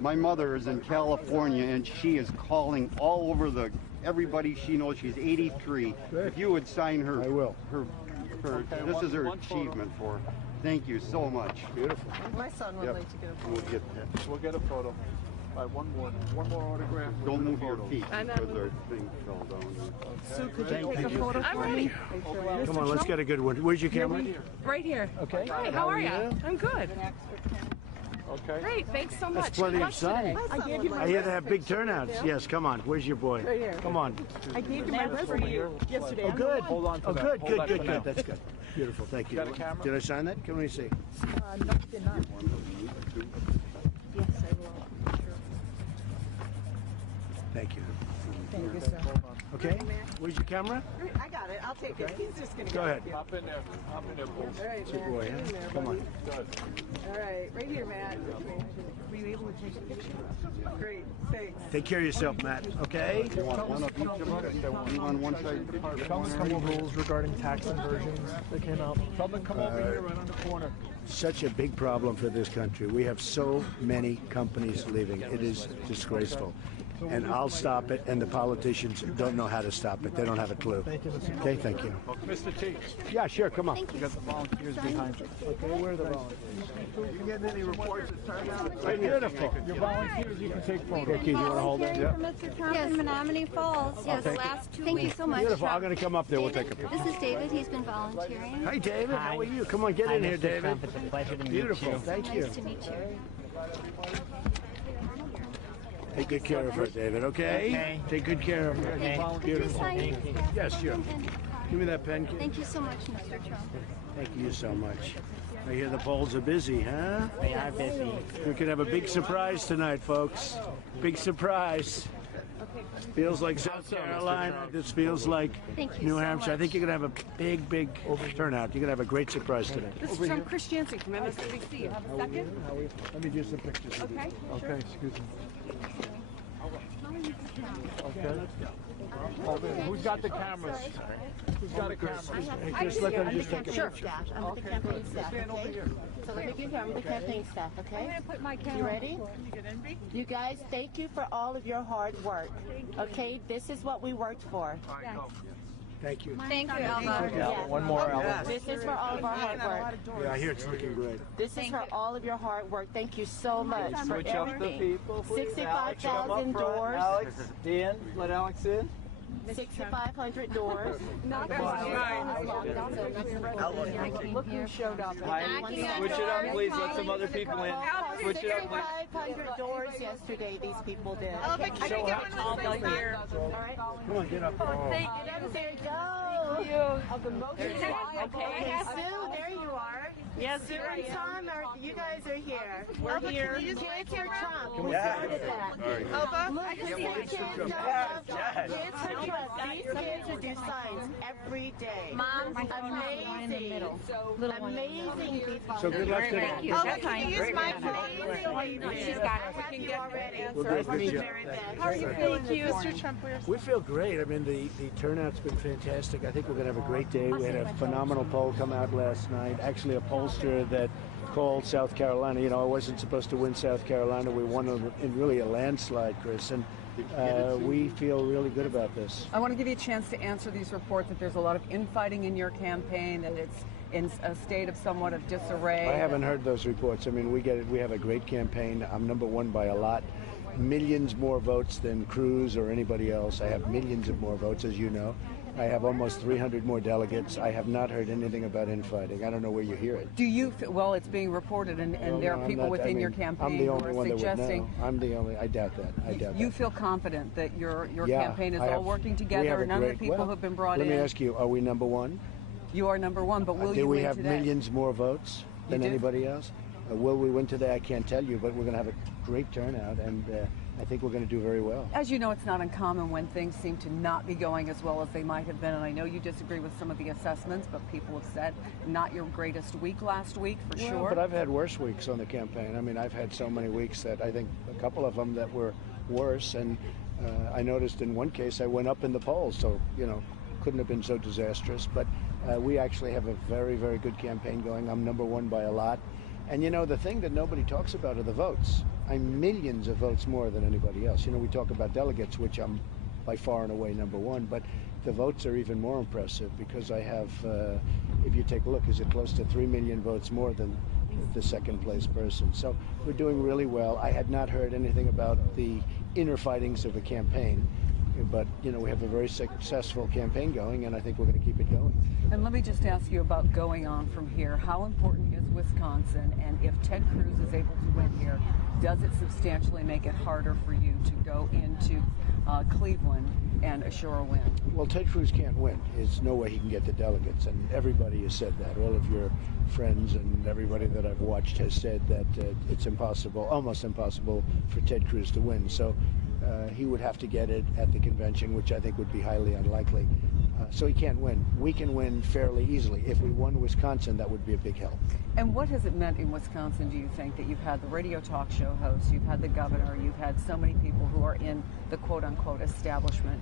My mother is in California, and she is calling all over everybody she knows. She's 83. Good. If you would sign her, I will. This is her achievement for her. Thank you so much. Beautiful. My son would like to get a photo. We'll get that. We'll get a photo. All right, one more autograph. Don't move your feet because our thing fell down. Sue, could you take a photo I'm for ready. me? Come on, let's get a good one. Where's your camera? Right here. Okay. Hi, how are you? I'm good. Okay. Great, thanks so much. That's plenty Good of luck sun. today. I gave you my I hear they have big turnouts. Yes, come on. Where's your boy? Right here. Come on. I gave you my resume yesterday. Oh, good. Hold on to Oh, that. good, Hold good, that good, for good. now. That's good. Beautiful. Thank you. Got a camera? Did I sign that? Can we see? No, you did not. Yes, I will. Thank you. Thank you, sir. Okay. Where's your camera? I got it. I'll take it. He's just going to Go ahead. Hop in there. Hop in there, Bulls. All right, It's your Matt. boy, Get in huh? there, Come buddy. on. Good. All right, right here, Matt. Were you able to take a picture? Great, thanks. Take care of yourself, Matt. Okay. You want one of each of us? You on one side? Tell them some rules regarding tax inversions that came out. Tell them to come over here right on the corner. Such a big problem for this country. We have so many companies leaving. It is disgraceful. And I'll stop it, and the politicians don't know how to stop it. They don't have a clue. Okay, thank you. Mr. T. Yeah, sure, come on. You got the volunteers behind you. Okay, where are the volunteers? You getting any reports that turned out? Beautiful. Your volunteers, you can take photos. Okay, Keith, you want to hold it? For Mr. Trump in Menominee Falls. Yes, last 2 weeks. Thank you so much. Beautiful. I'm going to come up there. We'll take a picture. This is David. He's been volunteering. Hi, David. How are you? Come on, get in here, David. It's a pleasure to meet Beautiful. you. Thank you. Nice to meet you. Take good care of her, David, okay? Okay. Take good care of her. Okay. Could you Beautiful. sign his Yes, sure. and Give me that pen, kid. Thank you so much, Mr. Trump. Thank you so much. I hear the polls are busy, huh? They are busy. We could have a big surprise tonight, folks. Big surprise. Feels like South Carolina. This feels like Thank you New so Hampshire. I think much. you're going to have a big, big turnout. You're going to have a great surprise tonight. This is from Chris Jansen from MSNBC. You have a second? Let me do some pictures of you. Okay. Okay, excuse me. Okay. Who's got the cameras? Who's got the cameras? Hey, Chris, let them just take a picture. I'm with the campaign staff, Stand over okay? here. So let me give you, I'm with the campaign staff, okay? Put my camera. You ready? You guys, thank you for all of your hard work, okay? This is what we worked for. Thank you. Thank you, Alva. Yeah. One more, Alva. This is for all of our hard work. Yeah, I hear it's looking great. This is for all of your hard work. Thank you so much for Switch up the everything. people, please. Alex, come up 65,000 front. doors, Alex, in. Let Alex in. 6,500 doors. Not Look who showed up. Switch it up, please. Let some other people in. Switch it up, please. 6,500 doors yesterday these people did. Can I get one with this here? All right. Come on, get up. Thank There you go. Okay. Okay, Sue, there you are. Yes, Sue and Tom, you guys are here. We're here. Kids for Trump. We started that. Look, Kids for Trump. Kids for Trump. These kids who do signs every day. Mom, Amazing. Amazing people. So good luck today. Can you use my phone? She's got it. We can get already. We'll do a good job. How are you feeling, Mr. Trump? We feel great. I mean, the turnout's been fantastic. I think we're going to have a great day. We had a phenomenal poll come out last night. Actually, a pollster that called South Carolina. You know, I wasn't supposed to win South Carolina. We won in really a landslide, Chris. And we feel really good about this. I want to give you a chance to answer these reports that there's a lot of infighting in your campaign and it's in a state of somewhat of disarray. I haven't heard those reports. I mean, we get it. We have a great campaign. I'm number one by a lot. Millions more votes than Cruz or anybody else. I have millions of more votes, as you know. I have almost 300 more delegates. I have not heard anything about infighting. I don't know where you hear it. Do you feel, well, it's being reported and there are people within your campaign I'm the who only are one suggesting. that would know. I'm the only. I doubt that. I doubt You that. feel confident that your Yeah, campaign is I all have- working we together have a and none of great- the people well, have been brought let in? me ask you: are we number one? You are number one, but will Do you we win have today? millions more votes than do? anybody else? Will we win today? I can't tell you, but we're going to have a great turnout, and I think we're going to do very well. As you know, it's not uncommon when things seem to not be going as well as they might have been, and I know you disagree with some of the assessments, but people have said not your greatest week last week, for sure. But I've had worse weeks on the campaign. I mean, I've had so many weeks that I think a couple of them that were worse, and I noticed in one case I went up in the polls, so, you know, couldn't have been so disastrous. But we actually have a very, very good campaign going. I'm number one by a lot. And you know, the thing that nobody talks about are the votes. I'm millions of votes more than anybody else. You know, we talk about delegates, which I'm by far and away number one, but the votes are even more impressive because I have, if you take a look, is it close to 3 million votes more than the second place person. So we're doing really well. I had not heard anything about the inner fightings of the campaign, but you know, we have a very successful campaign going, and I think we're going to keep it going. And let me just ask you about going on from here. How important is Wisconsin? And if Ted Cruz is able to win here, does it substantially make it harder for you to go into Cleveland and assure a win? Well, Ted Cruz can't win. There's no way he can get the delegates, and everybody has said that. All of your friends and everybody that I've watched has said that it's impossible, almost impossible, for Ted Cruz to win. So he would have to get it at the convention, which I think would be highly unlikely. So he can't win. We can win fairly easily. If we won Wisconsin, that would be a big help. And what has it meant in Wisconsin, do you think, that you've had the radio talk show host, you've had the governor, you've had so many people who are in the quote-unquote establishment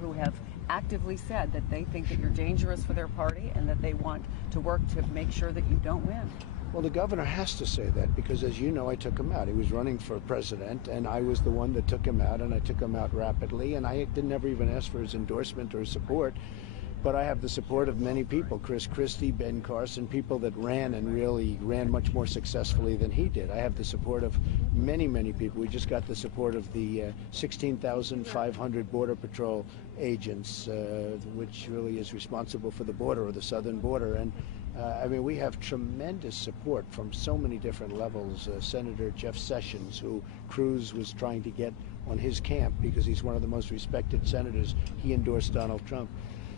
who have actively said that they think that you're dangerous for their party and that they want to work to make sure that you don't win? Well, the governor has to say that because, as you know, I took him out. He was running for president, and I was the one that took him out, and I took him out rapidly, and I didn't ever even ask for his endorsement or his support. But I have the support of many people, Chris Christie, Ben Carson, people that ran and really ran much more successfully than he did. I have the support of many, many people. We just got the support of the 16,500 Border Patrol agents, which really is responsible for the border or the southern border. And I mean, we have tremendous support from so many different levels. Senator Jeff Sessions, who Cruz was trying to get on his camp because he's one of the most respected senators. He endorsed Donald Trump.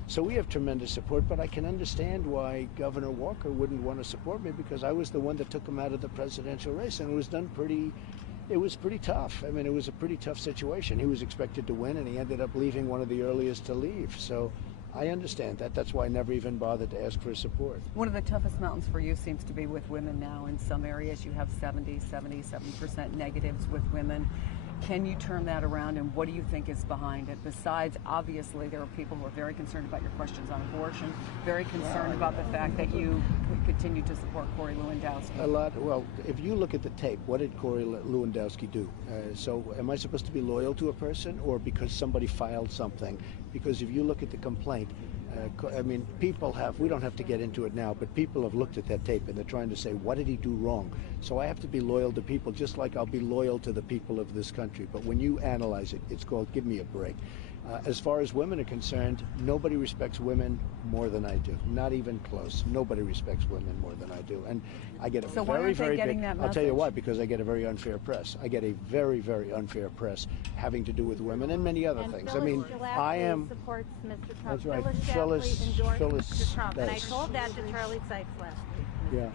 So we have tremendous support, but I can understand why Governor Walker wouldn't want to support me because I was the one that took him out of the presidential race, and it was pretty tough. I mean, it was a pretty tough situation. He was expected to win, and he ended up leaving one of the earliest to leave. So I understand that. That's why I never even bothered to ask for support. One of the toughest mountains for you seems to be with women now. In some areas, you have 77% negatives with women. Can you turn that around, and what do you think is behind it? Besides, obviously, there are people who are very concerned about your questions on abortion, very concerned about the fact that you continue to support Corey Lewandowski. A lot. Well, if you look at the tape, what did Corey Lewandowski do? So am I supposed to be loyal to a person or because somebody filed something? Because if you look at the complaint, I mean, people have, we don't have to get into it now, but people have looked at that tape and they're trying to say, what did he do wrong? So I have to be loyal to people just like I'll be loyal to the people of this country. But when you analyze it, it's called give me a break. As far as women are concerned, nobody respects women more than I do. Not even close. Nobody respects women more than I do. And I get a So why very, aren't they very getting big, that I'll tell you message? why, because I get a very unfair press. I get a very, very unfair press having to do with women and many other things. I mean, I am... supports Mr. Trump. That's right. Phyllis endorsed Phyllis Mr. Trump, and I does. told that to Charlie Sykes last week. Yeah.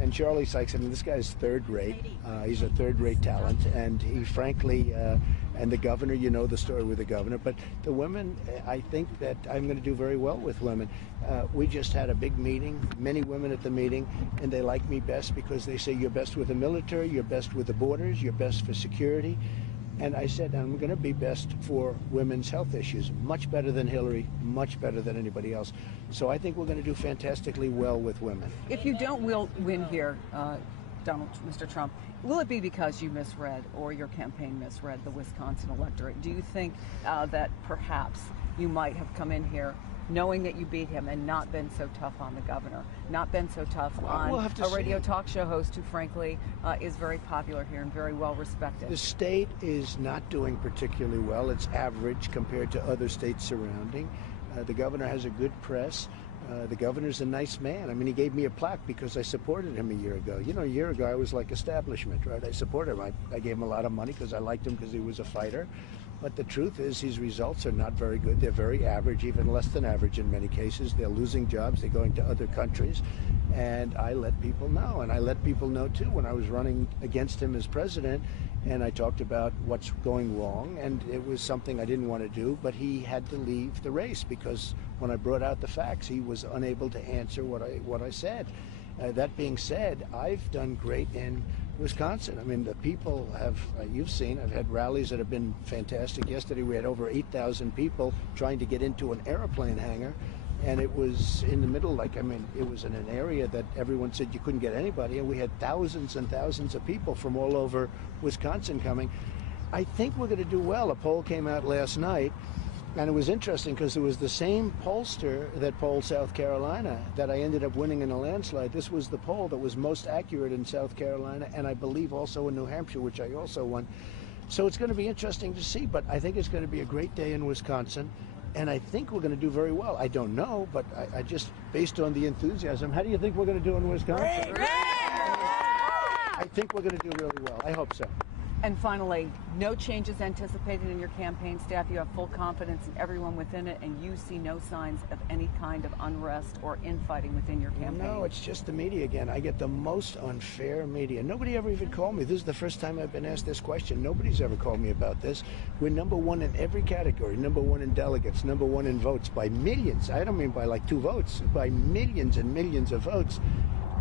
And Charlie Sykes, I mean, this guy's third rate. He's a third-rate talent, and he frankly, and the governor, you know the story with the governor, but the women, I think that I'm going to do very well with women. We just had a big meeting, many women at the meeting, and they like me best because they say you're best with the military, you're best with the borders, you're best for security. And I said, I'm going to be best for women's health issues, much better than Hillary, much better than anybody else. So I think we're going to do fantastically well with women. If you don't win here, Mr. Trump, will it be because you misread or your campaign misread the Wisconsin electorate? Do you think that perhaps you might have come in here knowing that you beat him and not been so tough on the governor, not been so tough on we'll have to a radio see. talk show host who frankly is very popular here and very well respected? The state is not doing particularly well. It's average compared to other states surrounding. The governor has a good press. The governor's a nice man. I mean, he gave me a plaque because I supported him a year ago. You know, a year ago I was like establishment, right? I supported him. I gave him a lot of money because I liked him because he was a fighter. But the truth is his results are not very good. They're very average, even less than average in many cases. They're losing jobs. They're going to other countries. And I let people know. And I let people know, too, when I was running against him as president. And I talked about what's going wrong. And it was something I didn't want to do. But he had to leave the race because when I brought out the facts, he was unable to answer what I said. That being said, I've done great in Wisconsin. I mean, the people have, you've seen, I've had rallies that have been fantastic. Yesterday we had over 8,000 people trying to get into an airplane hangar and it was in the middle, like, I mean, it was in an area that everyone said you couldn't get anybody, and we had thousands and thousands of people from all over Wisconsin coming. I think we're going to do well. A poll came out last night, and it was interesting because it was the same pollster that polled South Carolina that I ended up winning in a landslide. This was the poll that was most accurate in South Carolina, and I believe also in New Hampshire, which I also won. So it's going to be interesting to see, but I think it's going to be a great day in Wisconsin, and I think we're going to do very well. I don't know, but I just, based on the enthusiasm, how do you think we're going to do in Wisconsin? Great! I think we're going to do really well. I hope so. And finally, no changes anticipated in your campaign staff. You have full confidence in everyone within it, and you see no signs of any kind of unrest or infighting within your campaign. No, it's just the media again. I get the most unfair media. Nobody ever even called me. This is the first time I've been asked this question. Nobody's ever called me about this. We're number one in every category. Number one in delegates, number one in votes by millions. I don't mean by like 2 votes, by millions and millions of votes.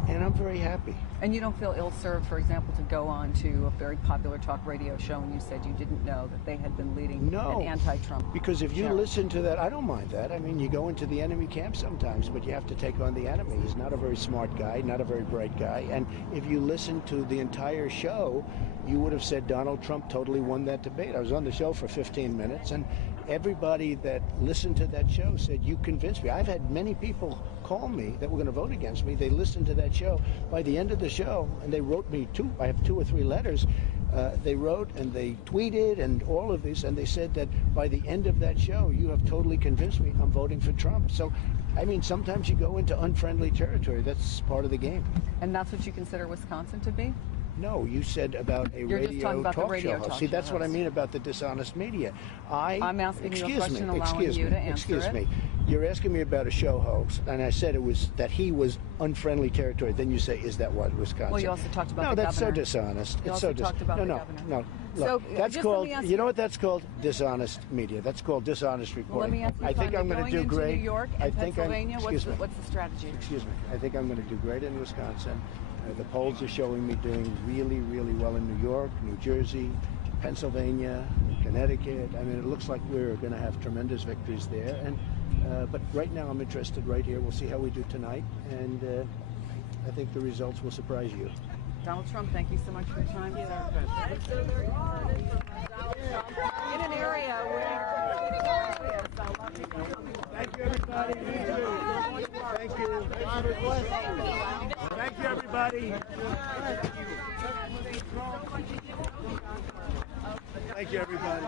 And I'm very happy. And you don't feel ill-served, for example, to go on to a very popular talk radio show and you said you didn't know that they had been leading an anti-Trump because if you show. listen to that, I don't mind that. I mean, you go into the enemy camp sometimes, but you have to take on the enemy. He's not a very smart guy, not a very bright guy. And if you listen to the entire show, you would have said Donald Trump totally won that debate. I was on the show for 15 minutes, and everybody that listened to that show said, you convinced me. I've had many people call me that were going to vote against me. They listened to that show. By the end of the show, and they wrote me I have 2 or 3 letters, they wrote and they tweeted and all of this, and they said that by the end of that show, you have totally convinced me I'm voting for Trump. So, I mean, sometimes you go into unfriendly territory. That's part of the game. And that's what you consider Wisconsin to be? No, you said about a You're just talking about the radio talk show. talk See, show that's what I host. mean about the dishonest media. I'm asking you a question, allowing you to answer excuse it. me. You're asking me about a show host, and I said it was that he was unfriendly territory. Then you say, is that what Wisconsin? Well, you also talked about no, the that's governor. so dishonest. You It's also so talked about no, the no, governor. no. So, Look, that's just let called. me ask You know what that's called? Dishonest media. That's called dishonest Well, reporting. let me ask you I think I'm going to do going great. into New York and I think Pennsylvania, excuse me. what's the strategy? Excuse me. I think I'm going to do great in Wisconsin. The polls are showing me doing really, really well in New York, New Jersey, Pennsylvania, Connecticut. I mean, it looks like we're going to have tremendous victories there. And but right now, I'm interested right here. We'll see how we do tonight, and I think the results will surprise you. Donald Trump, thank you so much for your time, sir. In an area where Thank you, everybody. Thank you. Thank you, everybody. Thank you, everybody.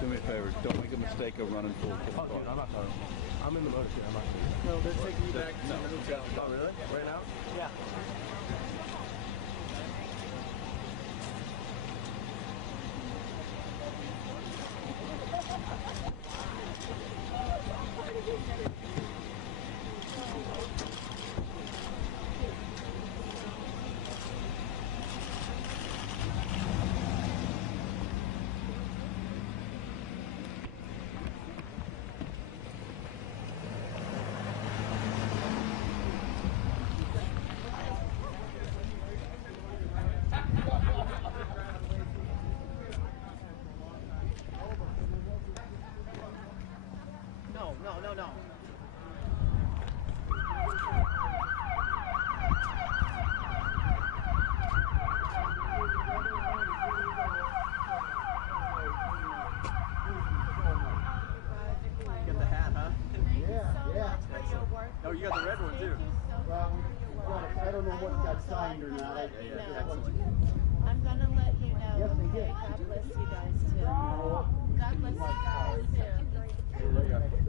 Do me a favor, don't make a mistake of running full car. I'm in the motor share. I'm not. No, they're taking you back to the hotel. Oh, really? Right now? Yeah. No. Get the hat, huh? Yeah. Oh, you got the red one too. Well, I don't know what got signed or not. I'm gonna let you know. Yes, I did. God bless you guys too. God bless you guys too.